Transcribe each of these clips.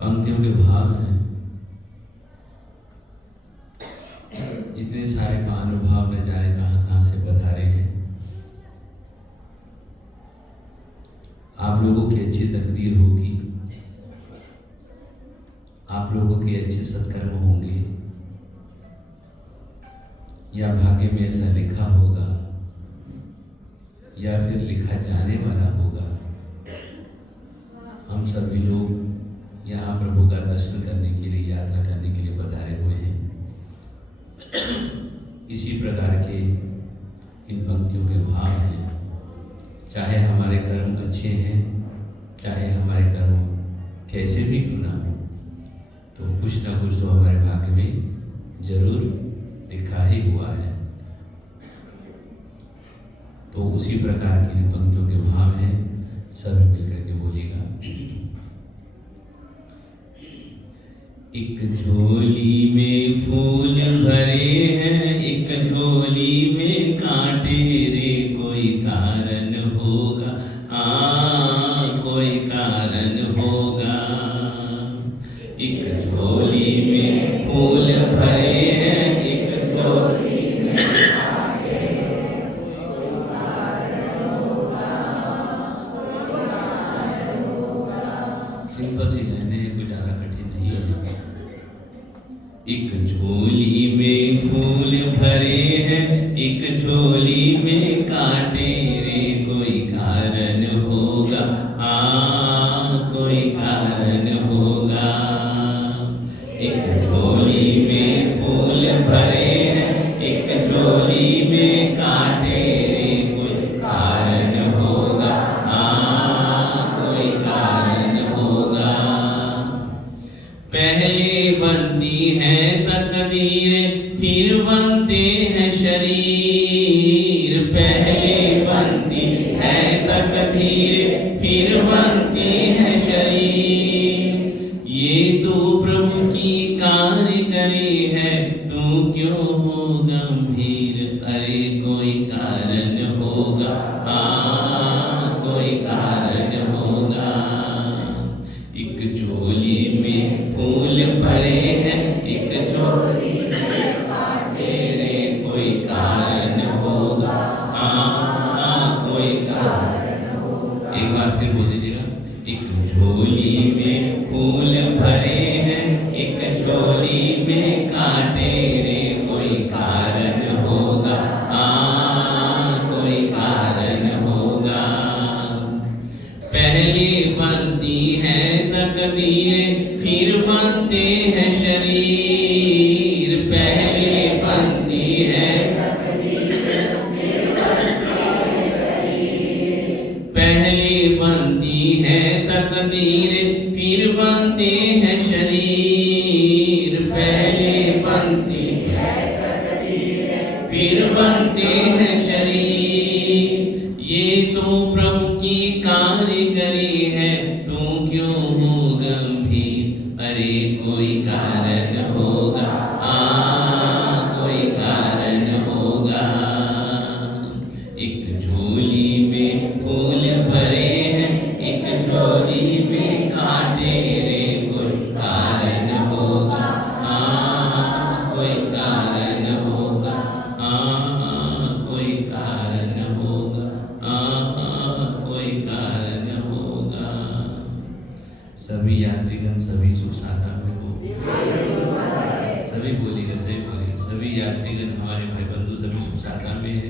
पंक्तियों के भाव हैं, इतने सारे महानुभाव न जाने कहाँ कहाँ से पधारे हैं। आप लोगों की अच्छी तकदीर होगी, आप लोगों के अच्छे सत्कर्म होंगे, या भाग्य में ऐसा लिखा होगा या फिर लिखा जाने वाला होगा। हम सभी लोग यहाँ प्रभु का दर्शन करने के लिए, यात्रा करने के लिए पधारे हुए हैं। इसी प्रकार के इन पंक्तियों के भाव हैं। चाहे हमारे कर्म अच्छे हैं, चाहे हमारे कर्म कैसे भी क्यों ना हो, तो कुछ ना कुछ तो हमारे भाग्य में जरूर लिखा ही हुआ है। तो उसी प्रकार की पंक्तियों के भाव हैं, सभी मिलकर के बोलिएगा। एक झोली में फूल भरे हैं, एक झोली में कांटे रे, कोई कारण होगा, हाँ कोई कारण होगा। एक झोली में फूल भरे हैं, एक झोली में कांटे रे, कोई कारण होगा, कोई कारण होगा। सिंपल सी लाइनें हैं, कुछ ज़्यादा कठिन नहीं है। एक झोली में फूल भरे हैं, एक झोली में कांटे रे, कोई कारण होगा, हाँ कोई कारण होगा। एक झोली में फूल भरे हैं, एक झोली में कांटे रे, कोई कारण होगा, हाँ कोई कारण होगा। पहले बनती है तकदीर, फिर बनते हैं शरीर। पहले बनती है तकदीर, फिर बनती है शरीर। ये तो प्रभु की कारीगरी है, तू क्यों हो गंभीर, अरे कोई कारण होगा, हाँ कोई कारण होगा। एक झोली में फूल भरे हैं, एक झोली में कांटे रे, कोई कारण होगा, हाँ कोई कारण होगा। एक बार फिर बोल दीजिएगा। एक झोली में फूल भरे हैं, एक झोली में कांटे रे, कोई कारण होगा, हाँ कोई कारण होगा। पहले बनती है तकदीर, फिर बनते हैं शरीर। पहले बनती है तकदीर, फिर बनते हैं शरीर। पहले बनती है तकदीर, फिर बनते हैं शरीर। पहले बनती है तकदीर, फिर बनते हैं शरीर। ये तो प्रभु की कारीगरी है, तू क्यों हो गंभीर, अरे कोई कारण होगा, हाँ कोई कारण होगा। एक झोली में फूल भरे हैं, एक झोली में कांटे रे, कोई कारण होगा, हाँ कोई कारण होगा, हाँ कोई कारण होगा, हाँ कोई कारण होगा। सभी यात्रीगण सभी सुख साधन में हो, सभी बोलिएगा, सभी बोलिएगा। सभी यात्रीगण हमारे भाई बंधु सभी सुख साधन में है।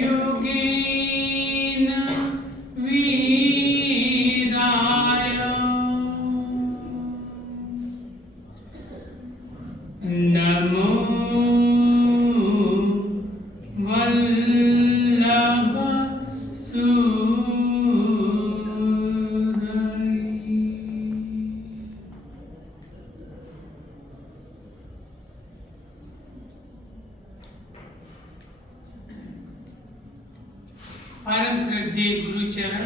योगेन वीराय नमो वल्लभ परम श्रद्धेय गुरुचरण,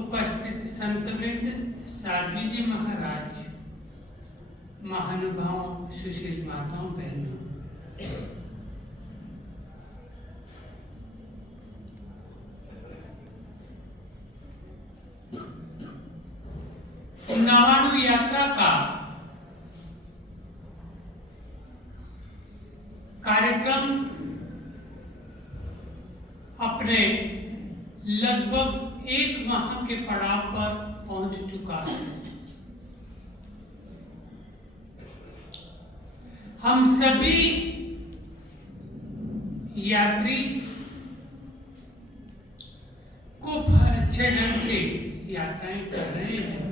उपस्थित संतवृंद, साध्वी जी महाराज, महानुभाव, सुशील माताओं बहनों, नवाणु यात्रा का कार्यक्रम अपने लगभग 1 माह के पड़ाव पर पहुंच चुका है। हम सभी यात्री खूब अच्छे ढंग से यात्राएं कर रहे हैं।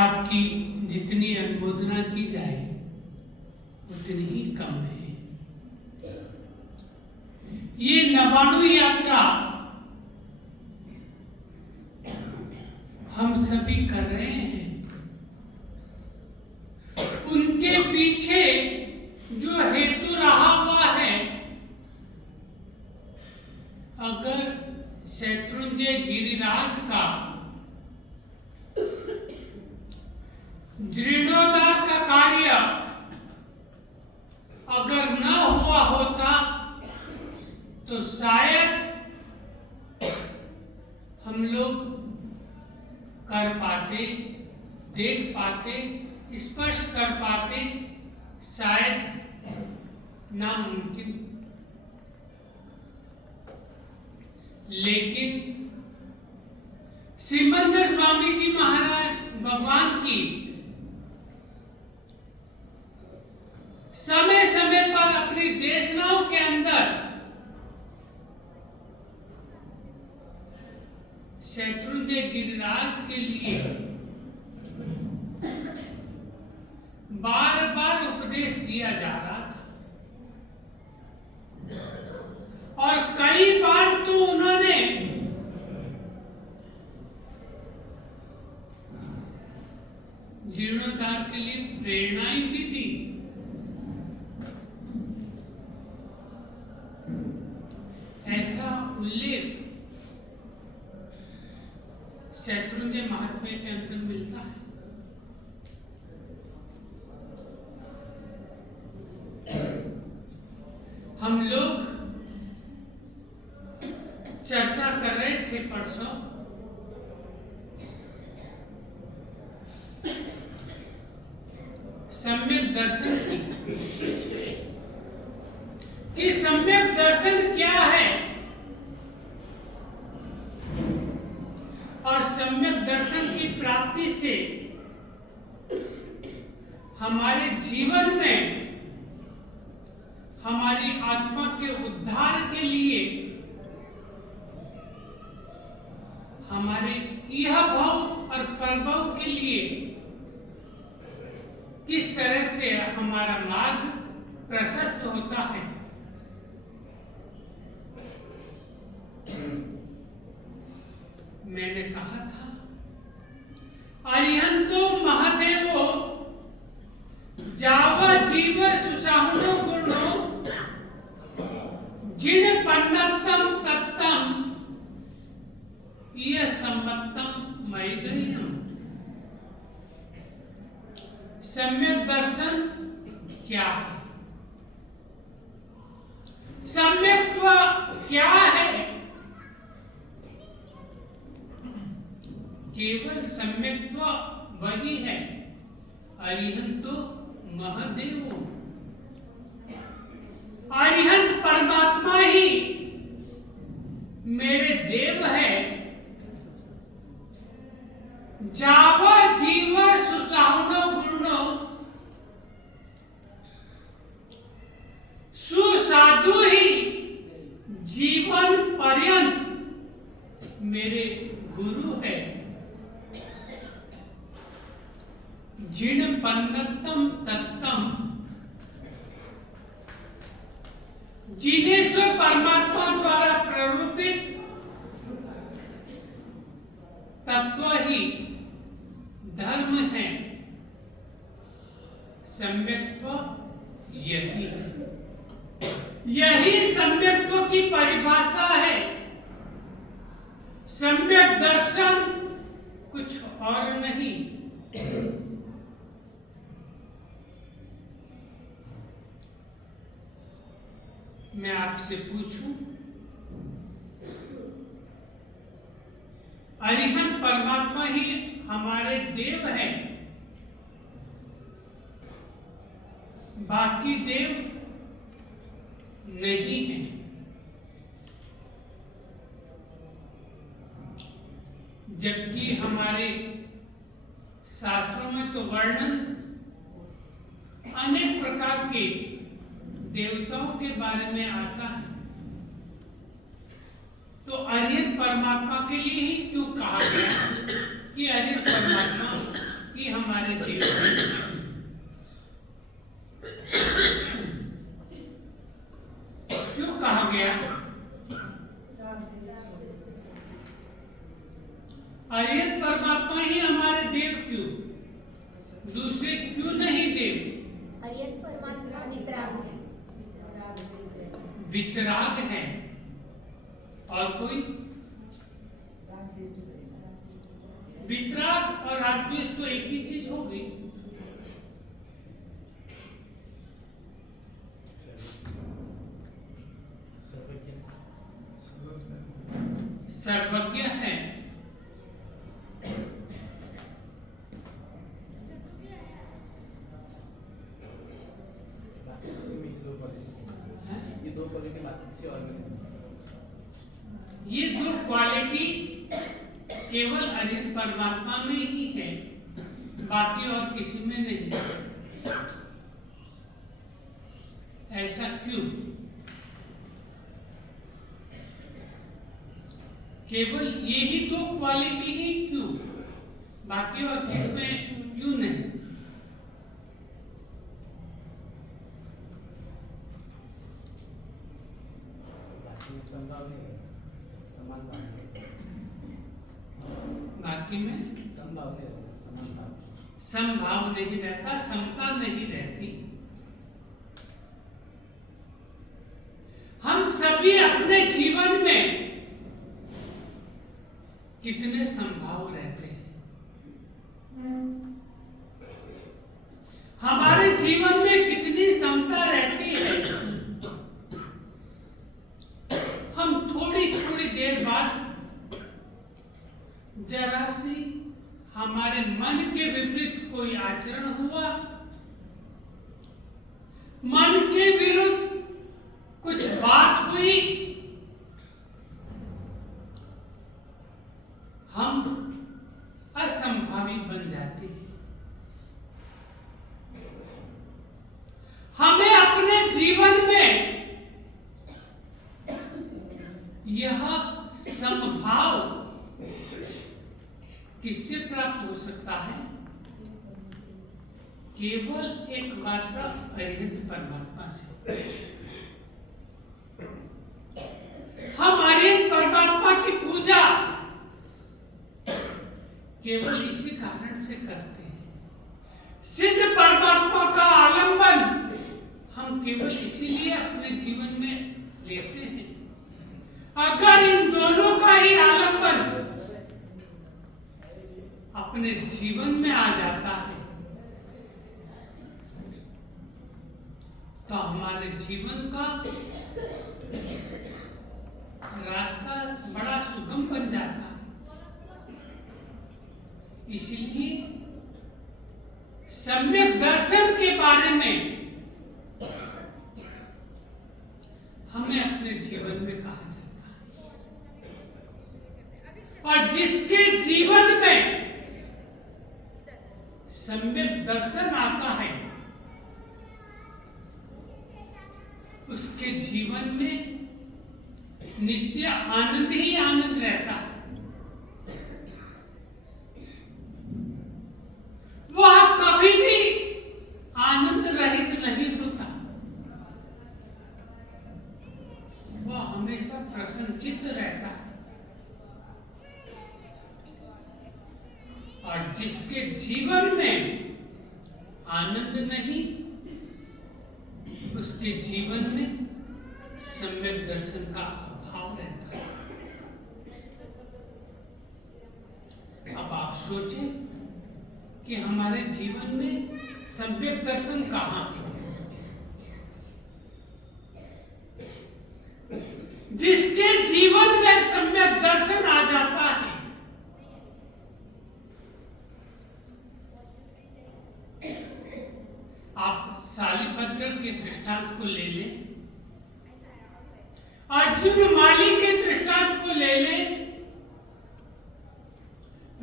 आपकी जितनी अनुमोदना की जाए उतनी ही कम है। ये नवाणु यात्रा हम सभी कर रहे हैं। उनके पीछे जो हेतु रहा हुआ है, अगर शत्रुंजय गिरिराज का जीर्णोद्धार का कार्य अगर न हुआ होता तो शायद हम लोग कर पाते, देख पाते, स्पर्श कर पाते, शायद नामुमकिन। लेकिन श्रीमंदर स्वामी जी महाराज भगवान की समय समय पर अपनी देशनाओं के अंदर शत्रुंजय गिरिराज के लिए बार बार उपदेश दिया जा रहा था और कई बार तो उन्होंने जीर्णोद्धार के लिए प्रेरणाएं भी दी। ऐसा उल्लेख शत्रुंजय महात्म्य के अंदर मिलता है। हम लोग चर्चा कर रहे थे परसों सम्यक दर्शन की सम्यक दर्शन क्या है और सम्यक दर्शन की प्राप्ति से हमारे जीवन में हमारी आत्मा के उद्धार के लिए, हमारे यह भव और परभव के लिए किस तरह से हमारा मार्ग प्रशस्त होता है। मैंने कहा था, अरिहंतो महादेवो जावा जीव सुसाहुनो गुणो जिन पन्नतम तत्तम ये सम्मतम मैदरियम। सम्यक दर्शन क्या है? सम्यक्त्व क्या है? केवल सम्यक्त्व वही है, अरिहंतो महादेवो। अरिहंत परमात्मा ही मेरे देव है। जावा जीवा सुसा मेरे गुरु है, जिन पन्नतम तत्तम, जिन्हें स्व परमात्मा द्वारा प्ररूपित तत्व ही धर्म है, सम्यक्त्व यही है। यही सम्यक्त्व की परिभाषा है। सम्यक दर्शन कुछ और नहीं। मैं आपसे पूछूं, अरिहंत परमात्मा ही हमारे देव हैं, बाकी देव नहीं हैं। जबकि हमारे शास्त्रों में तो वर्णन अनेक प्रकार के देवताओं के बारे में आता है, तो अरिहंत परमात्मा के लिए ही क्यों कहा गया कि अरिहंत परमात्मा ही हमारे देव हैं? क्यों कहा गया? अरिहंत परमात्मा ही हमारे देव क्यों? दूसरे क्यों नहीं देव? अरिहंत परमात्मा वितराग है। वितराग है। और कोई? वितराग और रागद्वेष तो एक ही चीज हो गई। सर्वज्ञ है। ये दो क्वालिटी केवल अरिहंत परमात्मा में ही है, बाकी और किसी में नहीं। ऐसा क्यों? केवल ये ही दो क्वालिटी ही क्यों, बाकी और किसमें क्यों नहीं? बाकी में समभाव नहीं रहता, समता नहीं रहती। हम सभी अपने जीवन में कितने संभाव रहते हैं? हमारे जीवन में कितनी समता रहती है? हम थोड़ी थोड़ी देर बाद जरा सी हमारे मन के विपरीत कोई आचरण हुआ, मन के विरुद्ध कुछ बात हुई, हम असंभावी बन जाते हैं। हमें अपने जीवन में यह समभाव किससे प्राप्त हो सकता है? केवल एकमात्र अरिहंत परमात्मा से। हम अरिहंत परमात्मा की पूजा केवल इसी कारण से करते हैं। सिद्ध परमात्मा का आलंबन हम केवल इसीलिए अपने जीवन में लेते हैं। अगर इन दोनों का ही आलंबन अपने जीवन में आ जाता है तो हमारे जीवन का रास्ता बड़ा सुगम बन जाता है। इसलिए सम्यक दर्शन के बारे में हमें अपने जीवन में कहा जाता है, और जिसके जीवन में सम्यक दर्शन आता है उसके जीवन में नित्य आनंद ही आनंद रहता है। और जिसके जीवन में आनंद नहीं, उसके जीवन में सम्यक दर्शन का अभाव रहता है। अब आप सोचें कि हमारे जीवन में सम्यक दर्शन कहाँ है? जिसके जीवन में सम्यक दर्शन आ जाता है, आप सालिभद्र के दृष्टांत को ले लें, अर्जुन माली के दृष्टांत को ले लें,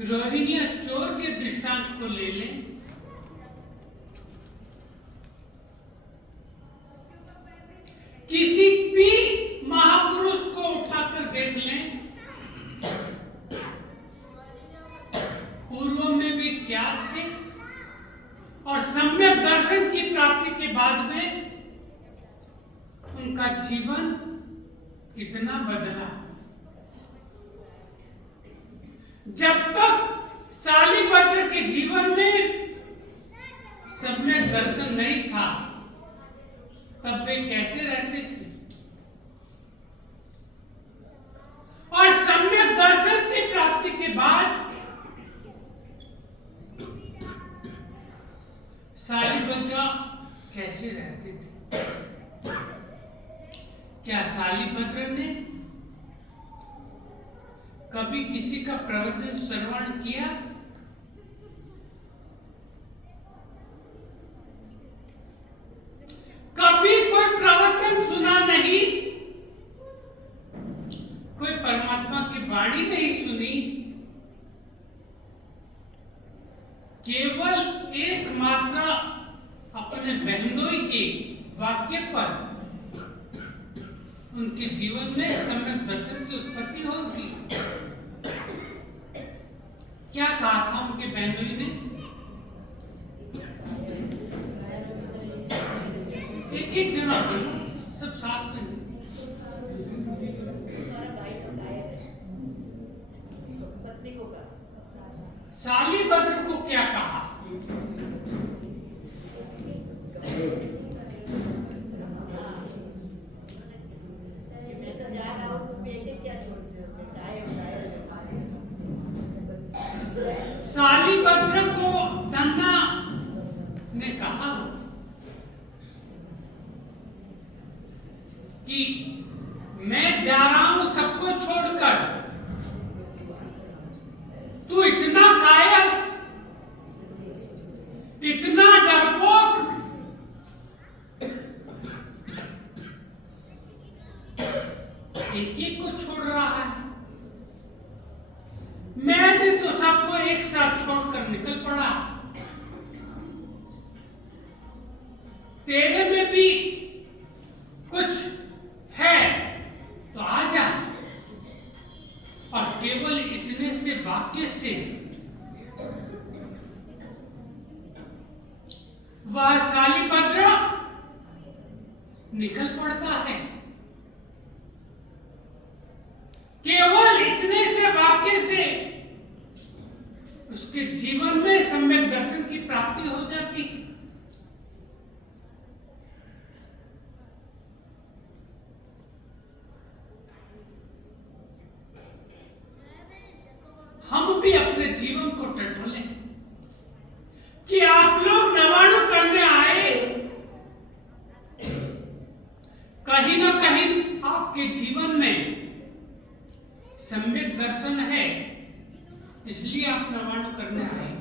रोहिणी चोर के दृष्टांत को ले लें, किसी भी महापुरुष को उठाकर देख लें, पूर्व में भी क्या थे और सम्यक दर्शन की प्राप्ति के बाद में उनका जीवन कितना बदला। जब तक सालिभद्र के जीवन में सम्यक दर्शन नहीं था, तब वे कैसे रहते थे? और सम्यक दर्शन की प्राप्ति के बाद सालिभद्र कैसे रहते थे? क्या सालिभद्र ने कभी किसी का प्रवचन श्रवण किया? कभी कोई प्रवचन सुना नहीं, कोई परमात्मा की वाणी नहीं सुनी, केवल एकमात्र अपने बहनोई के वाक्य पर उनके जीवन में सम्यक दर्शन की उत्पत्ति होती। क्या कहा था उनके बहनोई ने? एक जना सब साथ में। सालिभद्र को क्या कहा? सालिभद्र को धन्ना ने कहा कि मैं जा रहा हूं सबको छोड़कर, तू इतना कायर, इतना डरपोक, एक एक को छोड़ रहा है। मैंने तो सबको एक साथ छोड़कर निकल पड़ा। तेरे में भी कुछ है तो आ जा। और केवल इतने से वाक्य से वह सालिभद्र निकल पड़ता है। केवल इतने से वाक्य से उसके जीवन में सम्यक दर्शन की प्राप्ति हो जाती है। हम भी अपने जीवन को टटोलें कि आप लोग नवाणु करने आए, कहीं ना कहीं आपके जीवन में सम्यक दर्शन है, इसलिए आप नवाणु करने आए।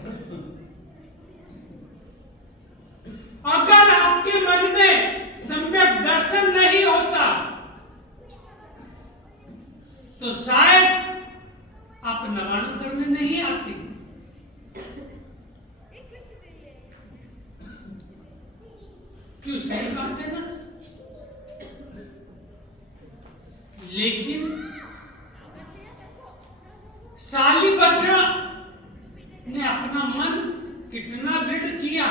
अगर आपके मन में सम्यक दर्शन नहीं होता तो शायद आप नवाणु करने नहीं आते। क्यों? सही बात है ना। लेकिन सालिभद्र ने अपना मन कितना दृढ़ किया,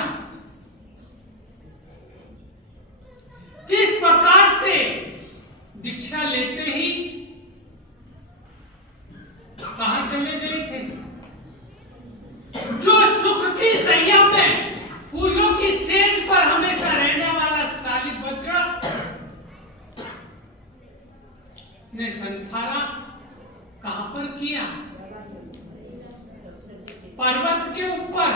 किस प्रकार से दीक्षा लेते ही कहां चले गए थे? की संयम में फूलों की सेज पर हमेशा रहने वाला शालिभद्र ने संथारा कहां पर किया? पर्वत के ऊपर।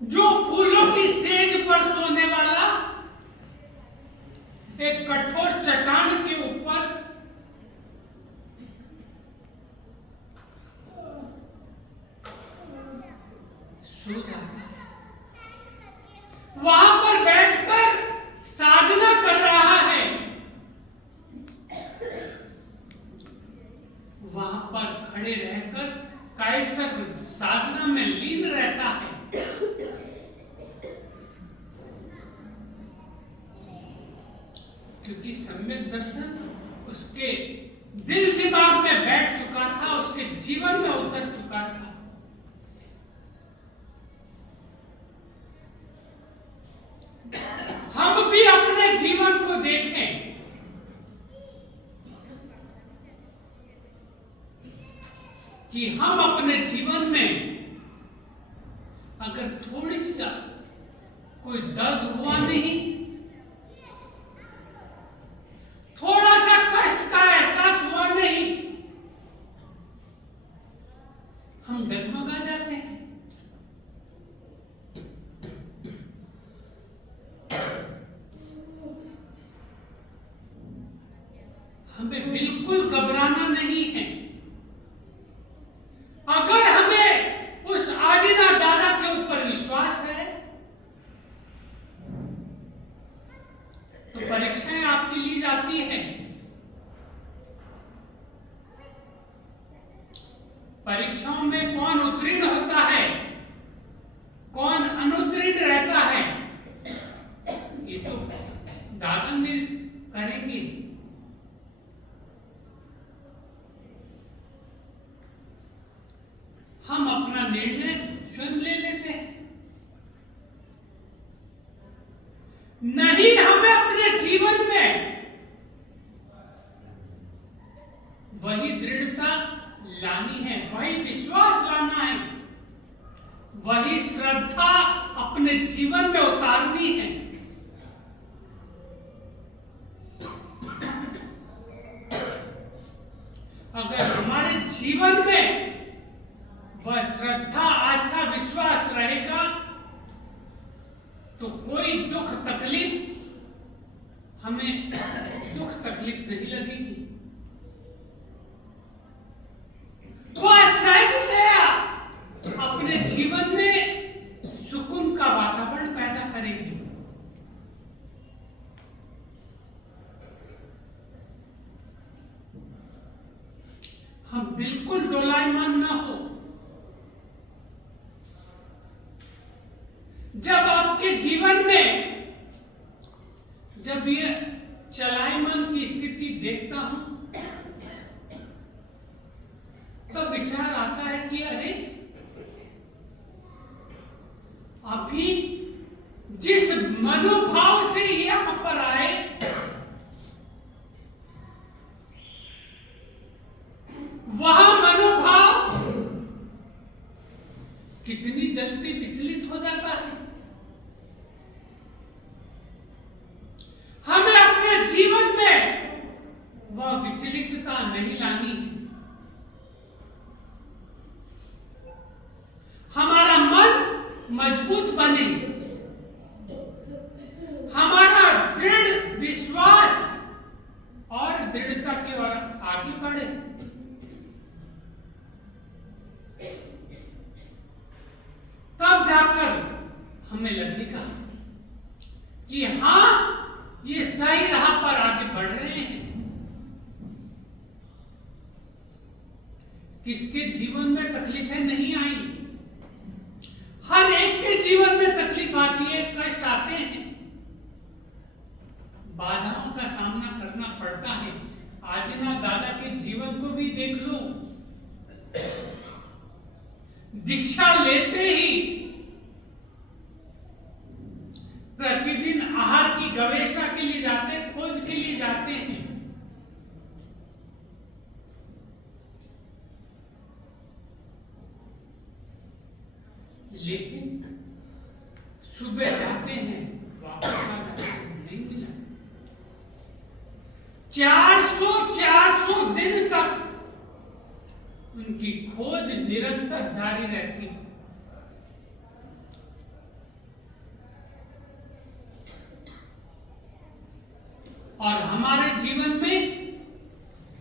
जो फूलों की सेज पर सोने वाला एक कठोर चट्टान के ऊपर सो जाता है, वहां पर बैठकर साधना कर रहा है, वहां पर खड़े रहकर कायसक साधना में लीन रहता है। क्योंकि सम्यक दर्शन उसके दिल दिमाग में बैठ चुका था, उसके जीवन में उतर चुका था। हम भी अपने जीवन को देखें, कि हम अपने जीवन में अगर थोड़ी सा कोई दर्द हुआ नहीं, थोड़ा सा कष्ट का एहसास हुआ नहीं, हम डगमगा जाते हैं। हमें बिल्कुल घबराना नहीं है। अगर हमें उस आदिनाथ दादा के ऊपर विश्वास है तो परीक्षाएं आपकी ली जाती है। परीक्षाओं में कौन उत्तीर्ण होता है, कौन अनुत्तीर्ण रहता है, ये तो दादा ने करेंगे। हम अपना निर्णय स्वयं ले लेते हैं। नहीं, हमें अपने जीवन में वही दृढ़ता लानी है, वही विश्वास लाना है, वही श्रद्धा अपने जीवन में उतारनी है। अगर हमारे जीवन में वह श्रद्धा, आस्था, विश्वास रहेगा तो कोई दुख तकलीफ हमें दुख तकलीफ नहीं लगेगी। वह सहजतया अपने जीवन में सुकून का वातावरण पैदा करेगी। हम बिल्कुल डोलायमान ना हो। जब आपके जीवन में जब ये चलायमान की स्थिति देखता हूं तो विचार आता है कि अरे अभी जिस मनोभाव से ये यहां पर आए वह मनोभाव कितनी जल्दी विचलित हो जाता है। हमें अपने जीवन में वह विचलितता नहीं लानी है। हमारा मन मजबूत बने, हमारा दृढ़ विश्वास और दृढ़ता की ओर आगे बढ़े। तब जाकर हमें लगेगा कि हां, ये सही राह पर आगे बढ़ रहे हैं। किसके जीवन में तकलीफें नहीं आई? हर एक के जीवन में तकलीफ आती है, कष्ट आते हैं, बाधाओं का सामना करना पड़ता है। आदिनाथ दादा के जीवन को भी देख लो। दीक्षा लेते ही प्रतिदिन आहार की गवेषणा के लिए जाते, खोज के लिए जाते हैं। लेकिन सुबह जाते हैं, वापस आ जाते हैं, नहीं मिला। 400 दिन तक उनकी खोज निरंतर जारी रहती। और हमारे जीवन में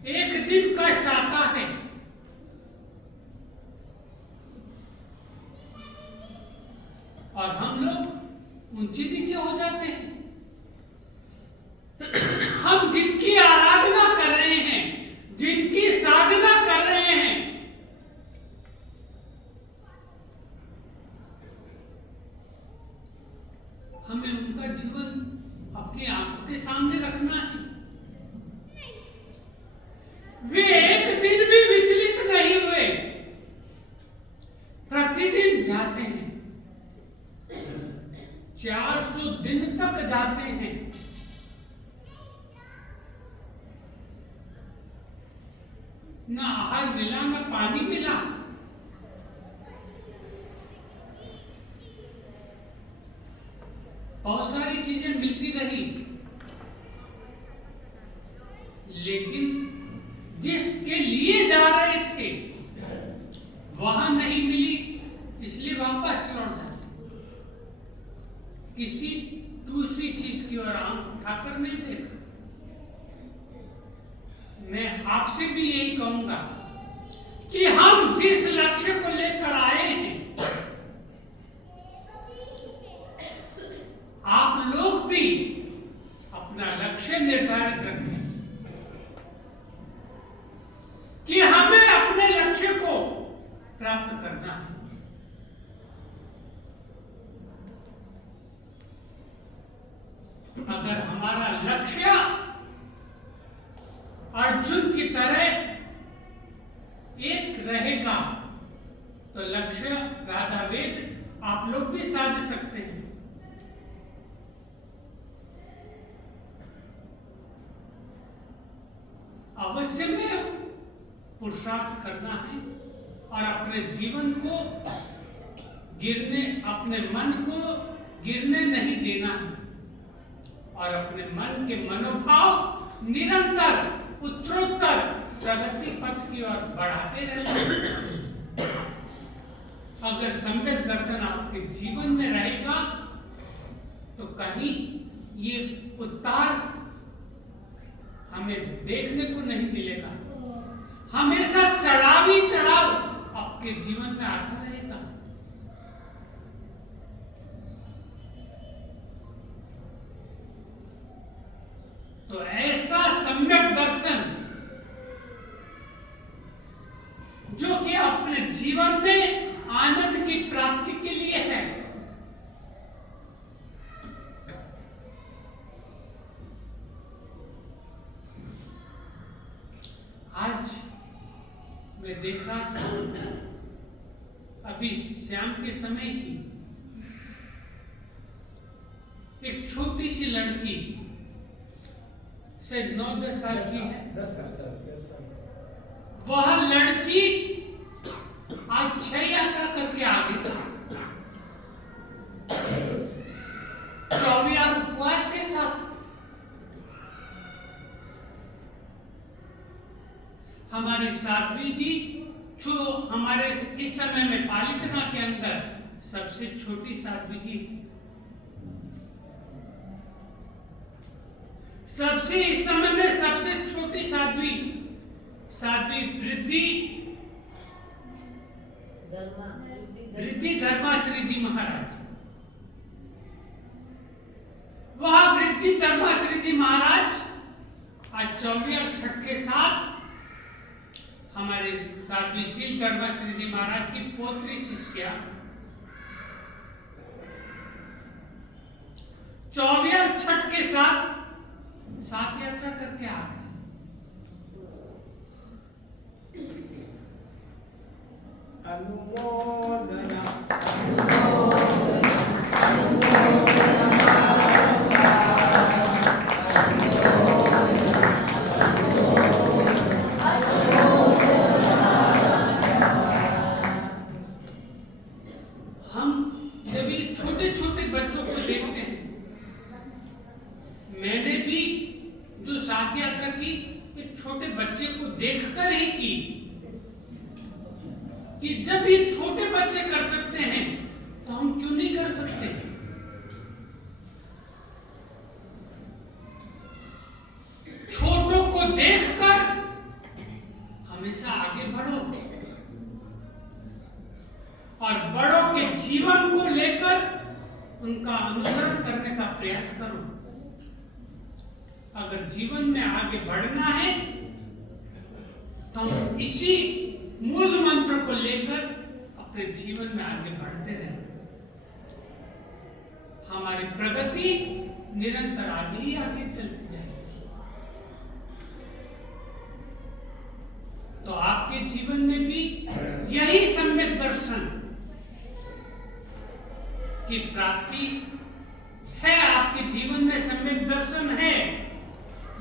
एक दिन कष्ट आता है, और हम लोग ऊंचे नीचे हो जाते हैं। हम जिनकी आराधना कर रहे हैं, जिनकी साधना कर रहे हैं, हमें उनका जीवन अपनी आंखों के सामने रखना है। वे एक दिन भी विचलित नहीं हुए, प्रतिदिन जाते हैं, 400 दिन तक जाते हैं। ना आहार मिला, ना पानी मिला, बहुत सारी चीजें मिलती रही, लेकिन जिसके लिए जा रहे थे वहां नहीं मिली, इसलिए वापस लौट जाते। किसी दूसरी चीज की ओर आंख उठाकर नहीं देखा। मैं आपसे भी यही कहूंगा कि हम जिस लक्ष्य को लेकर आए हैं, आप लोग भी अपना लक्ष्य निर्धारित रखें कि हमें अपने लक्ष्य को प्राप्त करना है। अगर हमारा लक्ष्य अर्जुन की तरह एक रहेगा तो लक्ष्य राधा वेद आप लोग भी साध सकते हैं। अवश्य में पुरुषार्थ करना है और अपने जीवन को अपने मन को गिरने नहीं देना है, और अपने मन के मनोभाव निरंतर उत्तरोत्तर प्रगति पथ की ओर बढ़ाते रहना। अगर सम्यक दर्शन आपके जीवन में रहेगा तो कहीं ये उतार हमें देखने को नहीं मिलेगा। हमेशा चढ़ाव ही चढ़ाव आपके जीवन में आता रहेगा। तो ऐसा सम्यक दर्शन जो कि अपने जीवन में आनंद की प्राप्ति के लिए है, आज मैं देख रहा था, अभी शाम के समय ही एक छोटी सी लड़की, शायद 9-10 साल की है, 10 साल। वह लड़की आज 6 यात्रा करके आ गई, 24 उपवास के साथ। हमारी साध्वी जी जो हमारे इस समय में पालितना के अंदर सबसे छोटी साध्वी जी, सबसे इस समय में सबसे छोटी साध्वी वृद्धि धर्माश्री जी महाराज। वह वृद्धि धर्माश्री जी महाराज आज 24 छठ के साथ हमारे साध्वीशील धर्माश्री जी महाराज की पोत्री शिष्या 24 छठ के साथ 7 यात्रा करके आ गए। अनुमोदना हम बच्चे को देखकर ही की कि जब ये छोटे बच्चे कर सकते हैं तो हम क्यों नहीं कर सकते। छोटों को देखकर हमेशा आगे बढ़ो और बड़ों के जीवन को लेकर उनका अनुसरण करने का प्रयास करो। अगर जीवन में आगे बढ़ना है तो हम इसी मूल मंत्र को लेकर अपने जीवन में आगे बढ़ते रहें। हमारी प्रगति निरंतर आगे ही आगे चलती जाएगी। तो आपके जीवन में भी यही सम्यक दर्शन की प्राप्ति है। आपके जीवन में सम्यक दर्शन है,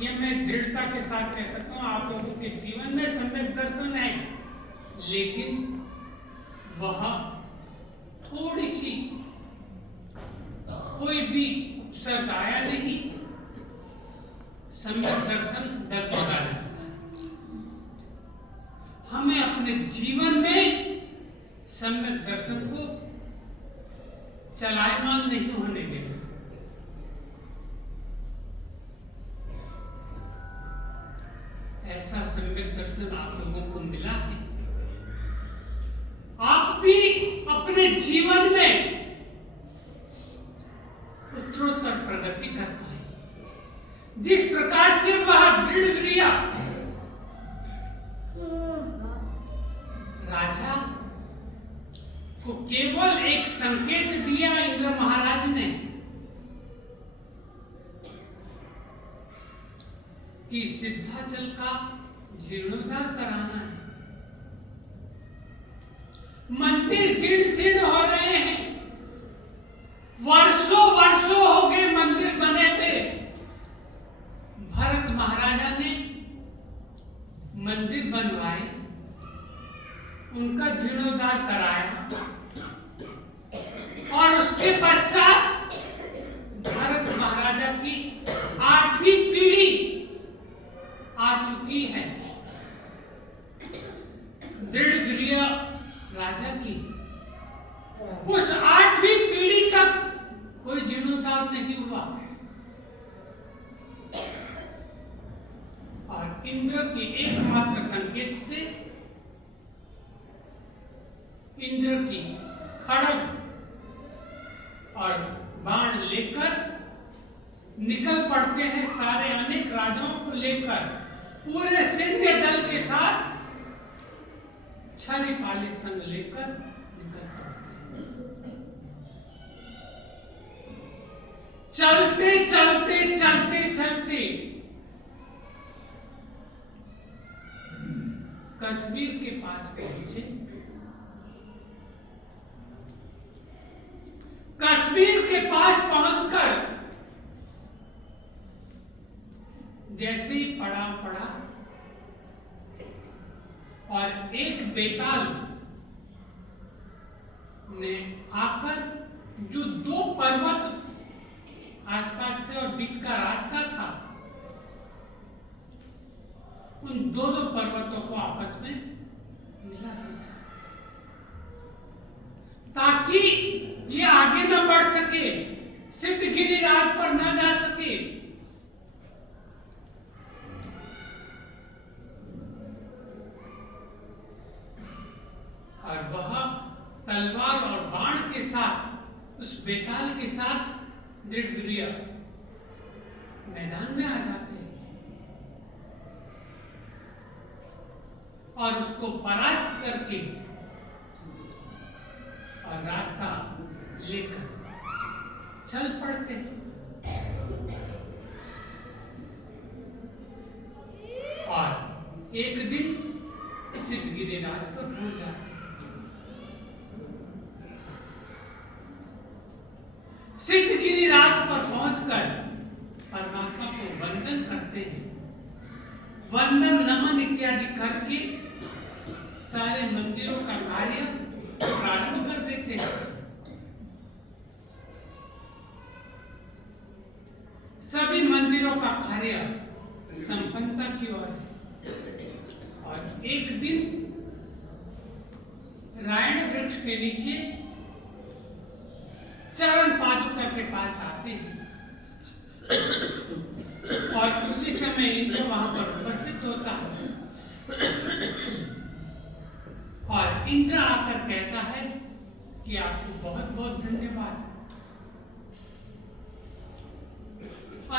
ये मैं दृढ़ता के साथ कह सकता हूं। आप लोगों के जीवन में सम्यक दर्शन है, लेकिन वह थोड़ी सी कोई भी उपसर्ग आया नहीं, सम्यक दर्शन डगमगा जाता है। हमें अपने जीवन में सम्यक दर्शन को चलायमान नहीं होने देना। ऐसा सम्यक दर्शन आप लोगों को मिला है। आप भी अपने जीवन में उत्तरोत्तर प्रगति कर पाए। जिस प्रकार से वह दृढ़ क्रिया राजा को केवल एक संकेत दिया इंद्र महाराज ने कि सिद्धाचल का जीर्णोद्धार कराना है। मंदिर जीर्ण जीर्ण हो रहे हैं, वर्षों वर्षों हो गए मंदिर बने पे। भरत महाराजा ने मंदिर बनवाए, उनका जीर्णोद्धार कराया और उसके पश्चात भरत महाराजा की 8वीं पीढ़ी आ चुकी है। दृढ़ वीर्य राजा की उस 8वीं पीढ़ी तक कोई जीर्णोद्धार नहीं हुआ और इंद्र के एकमात्र संकेत से इंद्र की खड़ग और बाण लेकर निकल पड़ते हैं। सारे अनेक राजाओं को लेकर पूरे सैन्य दल के साथ छड़ी पालित संग लेकर निकल पड़ते हैं। चलते चलते चलते चलते कश्मीर के पास पहुंचे। कश्मीर के पास पहुंचकर जैसे ही पड़ा और एक बेताल ने आकर जो 2 पर्वत आसपास थे और बीच का रास्ता था, उन दोनों पर्वतों को आपस में मिला दिया ताकि ये आगे न बढ़ सके, सिद्धगिरी राज पर न जा सके। और वह तलवार और बाण के साथ उस बेताल के साथ दृढ़ मैदान में आ जाते और उसको परास्त करके और रास्ता लेकर चल पड़ते। और एक दिन सिद्धगिरी राज पर पहुंच जाते। सिद्धगिरी राज पर पहुंचकर परमात्मा को वंदन करते हैं। वंदन नमन इत्यादि करके सारे मंदिरों का कार्य प्रारंभ कर देते हैं। सभी मंदिरों का कार्य संपन्नता की ओर है। एक दिन रायण वृक्ष के नीचे चरण पादुका के पास आते हैं और उसी समय इंद्र वहां पर उपस्थित होता है और इंद्र आकर कहता है कि आपको बहुत बहुत धन्यवाद।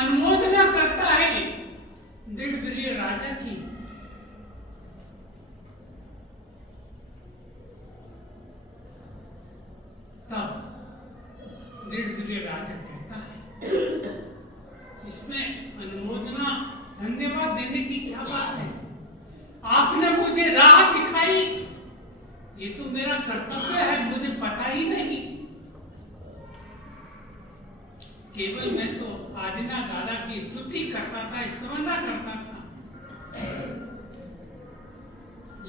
अनुमोदना करता है दृढ़वीर्य राजा की। तब दृढ़वीर्य राजा कहता है इसमें अनुमोदना धन्यवाद देने की क्या बात है, आपने मुझे राह दिखाई, ये तो मेरा कर्तव्य है, मुझे पता ही नहीं। केवल मैं तो आदिनाथ दादा की स्तुति करता था, स्तवना करता था,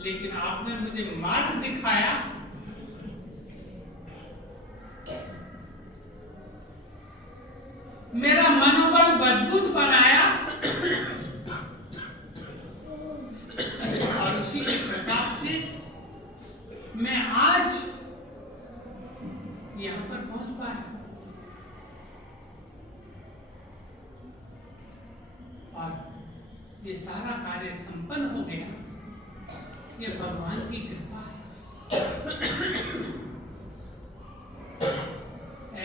लेकिन आपने मुझे मार्ग दिखाया, मेरा मनोबल मजबूत बनाया और उसी के प्रताप से मैं आज यहां पर पहुंच पाया। और ये सारा कार्य संपन्न हो गया, ये भगवान की कृपा है।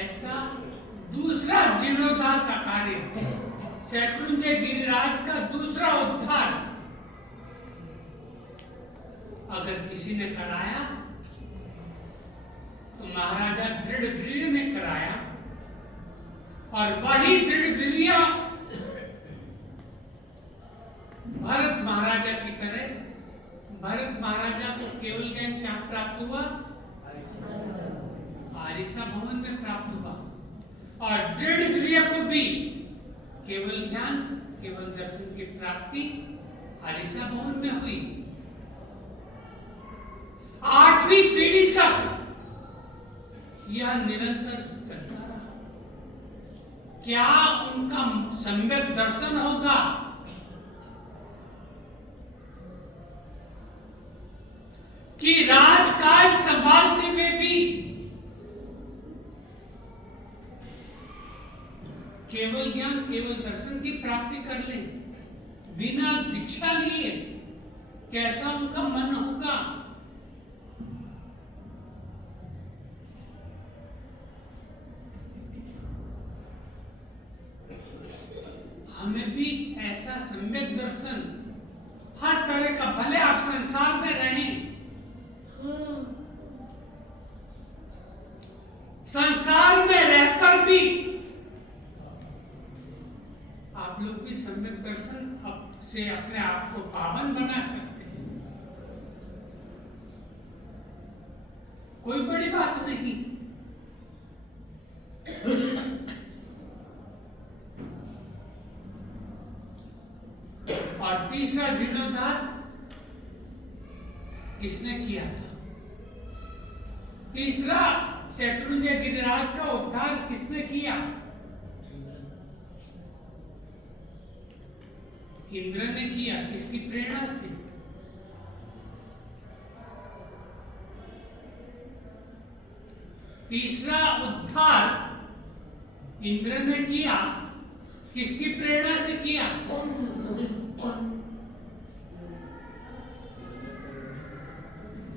ऐसा दूसरा जीर्णोद्धार का कार्य, शत्रुंजय गिरिराज का दूसरा उद्धार अगर किसी ने कराया तो महाराजा दृढ़वीर्य ने कराया, और वही दृढ़वीर्य भरत महाराजा की तरह, भरत महाराजा को केवल ज्ञान क्या प्राप्त हुआ, आरिसा भवन में प्राप्त हुआ, और दृढ़वीर्य को भी केवल ज्ञान, केवल दर्शन की प्राप्ति आरिसा भवन में हुई। 8वीं पीढ़ी तक यह निरंतर चलता रहा। क्या उनका सम्यक दर्शन होगा? कि राजकाज संभालते हुए भी केवल ज्ञान, केवल दर्शन की प्राप्ति कर ले बिना दीक्षा लिए, कैसा उनका मन होगा? हमें भी ऐसा सम्यक दर्शन, हर तरह का, भले आप संसार में रहें, संसार में रहकर भी आप लोग भी सम्यक दर्शन से अपने आप को पावन बना सकते हैं। कोई बड़ी बात नहीं। और तीसरा जीर्णोद्धार किसने किया था? तीसरा शत्रुंजय गिरिराज का उद्धार किसने किया? इंद्र ने किया। किसकी प्रेरणा से? तीसरा उद्धार इंद्र ने किया। किसकी प्रेरणा से किया?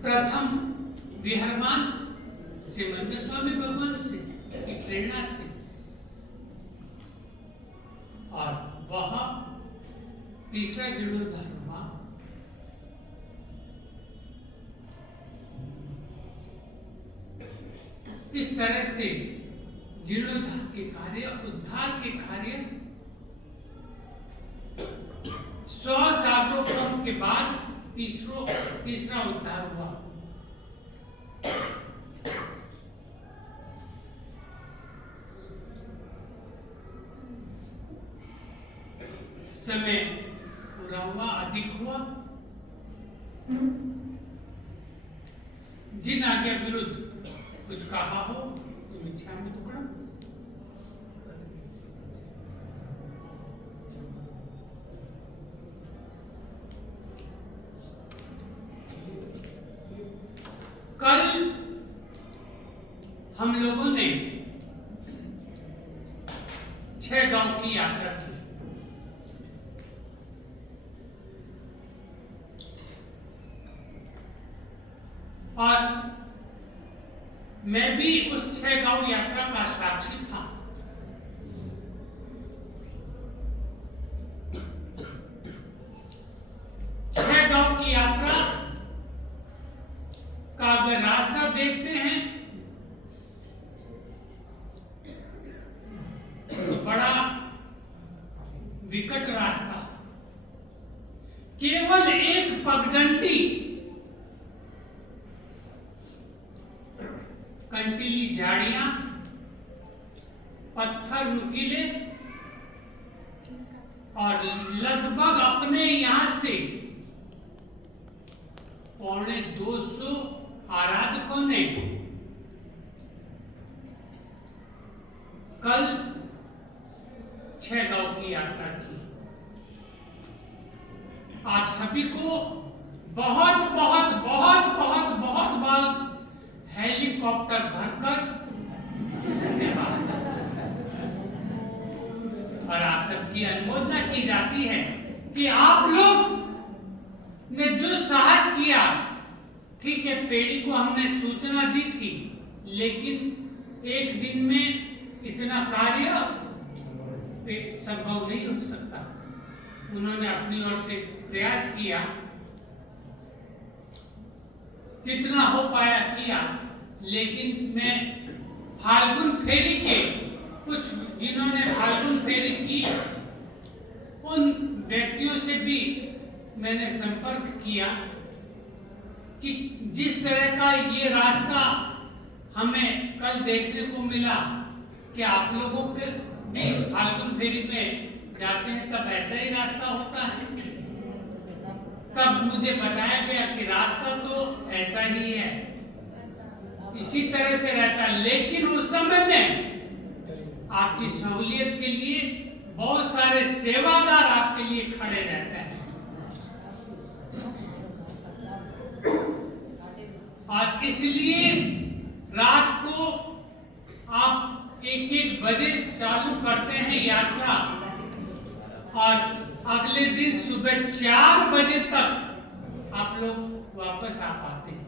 प्रथम विहरमान श्रीमंदिर स्वामी भगवान से की प्रेरणा से, और वह तीसरा जीर्णोद्धार हुआ। इस तरह से जीर्णोद्धार के कार्य, उद्धार के कार्य 100 सालों के बाद तीसरा उद्धार हुआ। समय पूरा हुआ, अधिक हुआ। जिन आज्ञा विरुद्ध कुछ कहा हो तो मिथ्या में टुकड़ा। कल हम लोगों ने 6 गांव की यात्रा की। और मैं भी उस 6 गांव यात्रा का साक्षी था। गांव की यात्रा का अगर रास्ता देखते हैं तो बड़ा विकट रास्ता, केवल एक पगडंडी, कंटीली झाड़ियां, पत्थर नुकीले और लगभग अपने यहां से 250 आराधकों ने कल 6 गांव की यात्रा की। आप सभी को बहुत बहुत बहुत बहुत बहुत बार हेलीकॉप्टर भरकर धन्यवाद। और आप सबकी अनुमोदना की जाती है कि आप लोग ने जो साहस किया, ठीक है, पेड़ी को हमने सूचना दी थी, लेकिन एक दिन में इतना कार्य संभव नहीं हो सकता। उन्होंने अपनी ओर से प्रयास किया, जितना हो पाया किया। लेकिन मैं फाल्गुन फेरी के कुछ जिन्होंने फाल्गुन फेरी की, उन व्यक्तियों से भी मैंने संपर्क किया कि जिस तरह का ये रास्ता हमें कल देखने को मिला कि आप लोगों के भी फाल्गुन फेरी में जाते हैं तब ऐसा ही रास्ता होता है। तब मुझे बताया गया कि रास्ता तो ऐसा ही है, इसी तरह से रहता है। लेकिन उस समय में आपकी सहूलियत के लिए बहुत सारे सेवादार आपके लिए खड़े रहते हैं। और इसलिए रात को आप 1-1 बजे चालू करते हैं यात्रा और अगले दिन सुबह 4 बजे तक आप लोग वापस आ पाते हैं।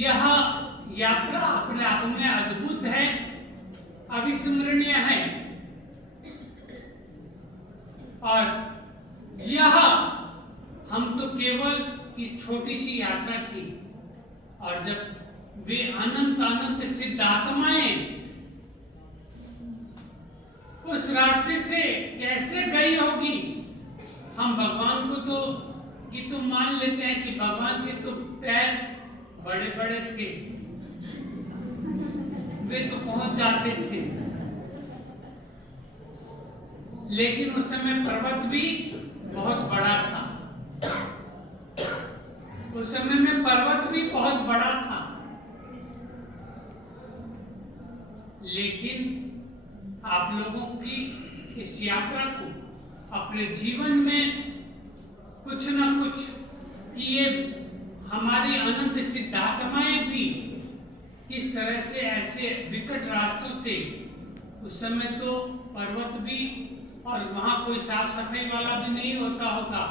यह यात्रा अपने आप में अद्भुत है, अविस्मरणीय है। और यह हम तो केवल एक छोटी सी यात्रा की, और जब वे अनंत अनंत सिद्ध आत्माएं उस रास्ते से कैसे गई होगी, हम भगवान को तो मान लेते हैं कि भगवान के तो पैर बड़े बड़े थे, वे तो पहुंच जाते थे। लेकिन उस समय पर्वत भी बहुत बड़ा था, उस समय में पर्वत भी बहुत बड़ा था। लेकिन आप लोगों की इस यात्रा को अपने जीवन में कुछ न कुछ किए, हमारी अनंत सिद्धात्माएं भी किस तरह से ऐसे विकट रास्तों से, उस समय तो पर्वत भी और वहां कोई साफ सफाई वाला भी नहीं होता होगा,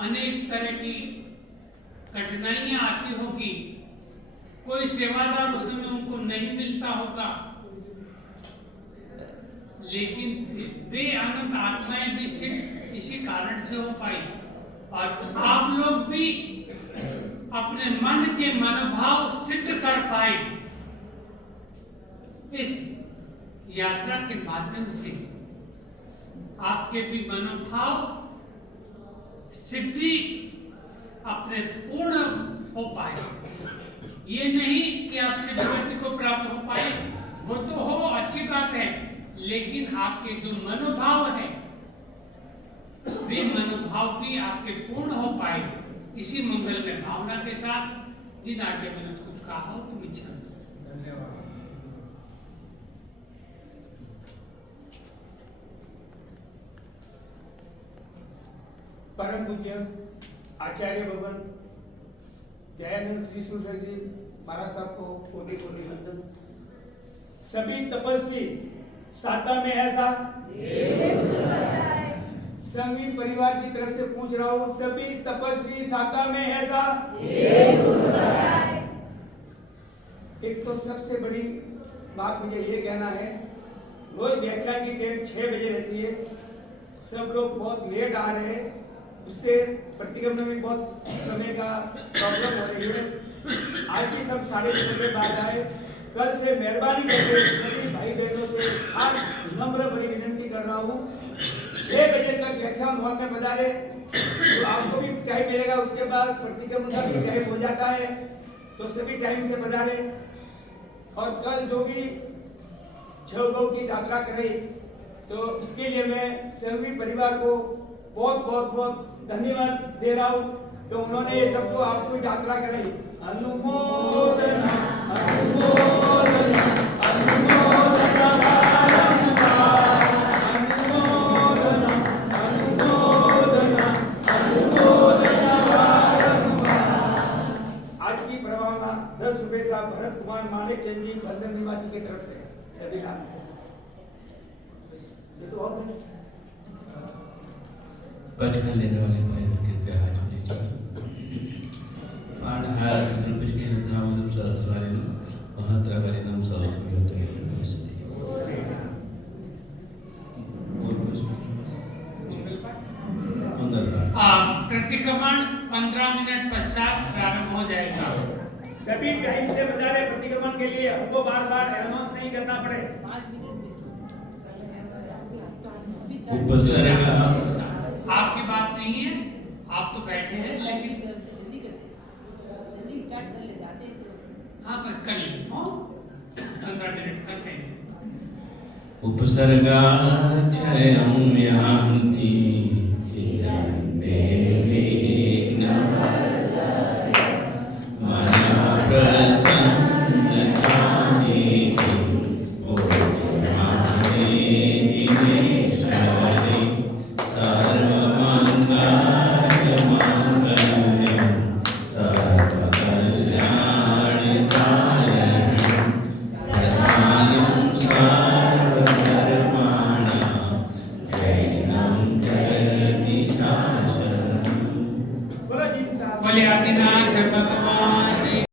अनेक तरह की कठिनाइयां आती होगी, कोई सेवादार उस समय उनको नहीं मिलता होगा। लेकिन वे अनंत आत्माएं भी सिर्फ इसी कारण से हो पाई। और आप लोग भी अपने मन के मनोभाव सिद्ध कर पाए इस यात्रा के माध्यम से। आपके भी मनोभाव सिद्धि अपने पूर्ण हो पाए। ये नहीं कि आप सिद्धि को प्राप्त हो पाए, वो तो हो, अच्छी बात है, लेकिन आपके जो मनोभाव है वे मनोभाव भी आपके पूर्ण हो पाए। इसी मंगल में भावना के साथ जिन आगे मैंने कुछ कहा हो तुम इच्छा। धन्यवाद। परम पूज्य आचार्य भवन दयानंद श्री सूर्य जी महाराज साहब को कोटि कोटि वंदन। सभी तपस्वी साता में ऐसा संघवी परिवार की तरफ से पूछ रहा हूँ, सभी तपस्वी साता में ऐसा। एक तो सबसे बड़ी बात मुझे ये कहना है, रोज व्याख्यान की टाइम 6 बजे रहती है, सब लोग बहुत लेट आ रहे हैं, उससे प्रतिक्रमण में बहुत समय का प्रॉब्लम हो रही है। आज भी सब 6:30 बजे बाद आए। कल से मेहरबानी करके सभी भाई बहनों से आज नम्र बड़ी विनती कर रहा हूँ, 6 बजे तक व्याख्यान हॉल में पधारे, तो आपको भी टाइम मिलेगा। उसके बाद प्रतिक्रमण का भी टाइम हो जाता है, तो सभी टाइम से पधारे। और कल जो भी छह की यात्रा कराई, तो उसके लिए मैं सभी परिवार को बहुत बहुत बहुत धन्यवाद दे रहा हूँ, तो उन्होंने ये सबको आपको यात्रा कराई। अनुमोदन अनुमोदन अनुमोदन अनुमोदन अनुमोदन अनुमोदन। आज की प्रवाहना 10 रुपए से भरत कुमार मानिक चंद जी बंधन निवासी की तरफ से सभी लाभ। ये तो और पचखन लेने वाले भाई कृपया हाथ लीजिए। पाणहार पुष्टिनंतरामदं सहस्रारिणं महत्रहरिणं सहस्रयोतरिणं नमस्ते। प्रतिक्रमण 15 मिनट पश्चात प्रारंभ हो जाएगा। सभी टाइम से बता रहे प्रतिक्रमण के लिए, हमको बार बार अनाउंस नहीं करना पड़े। उपसर्ग आपकी बात नहीं है, आप तो बैठे हैं, लेकिन हाँ बस कर लें, 15 मिनट कर लेंगे। उपसर्गाक्षयं यान्ति